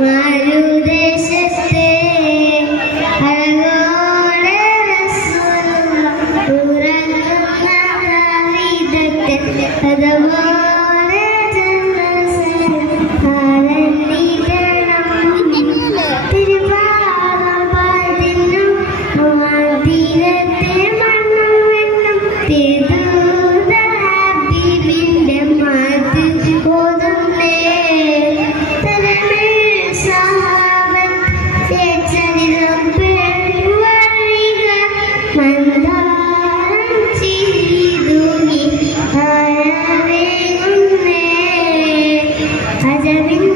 മാരുദേശത്തെ അഴകോടെ ഉറങ്ങുന്ന വിധത്തെ അതുപോലെ തിരുവാതിനും തീരത്തെ മണ്ണും വെണ്ണും തിരുവിന്റെ മാറ്റി പോതുന്നേ അജമിൻ